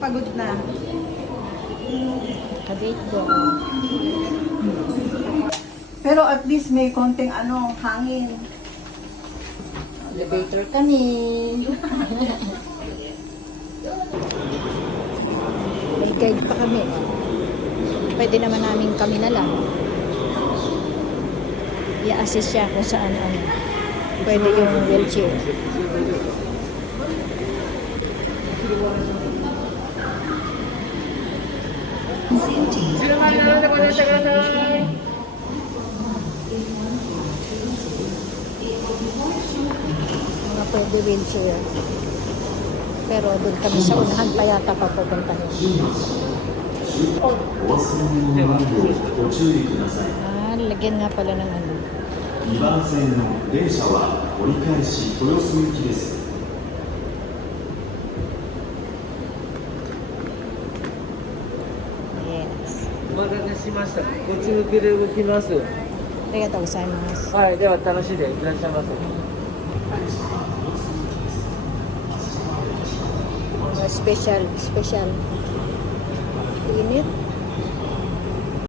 Pagod na. Kabit ko. Pero at least may konting hangin. Elevator kami. May guide pa kami. Pwede naman namin kami na lang. I-assist siya kung saan pwede yung wheelchair. Mga pwede wheelchair. Pero doon kami sa unahan pa yata papupunta niya. Lagyan nga pala ng 2番線の電車は折り返し豊洲行きです。 Yes. お待たせしました。ご通で動きます。ありがとうございます。はい、では楽しんでいらっしゃいませ。Special. Init.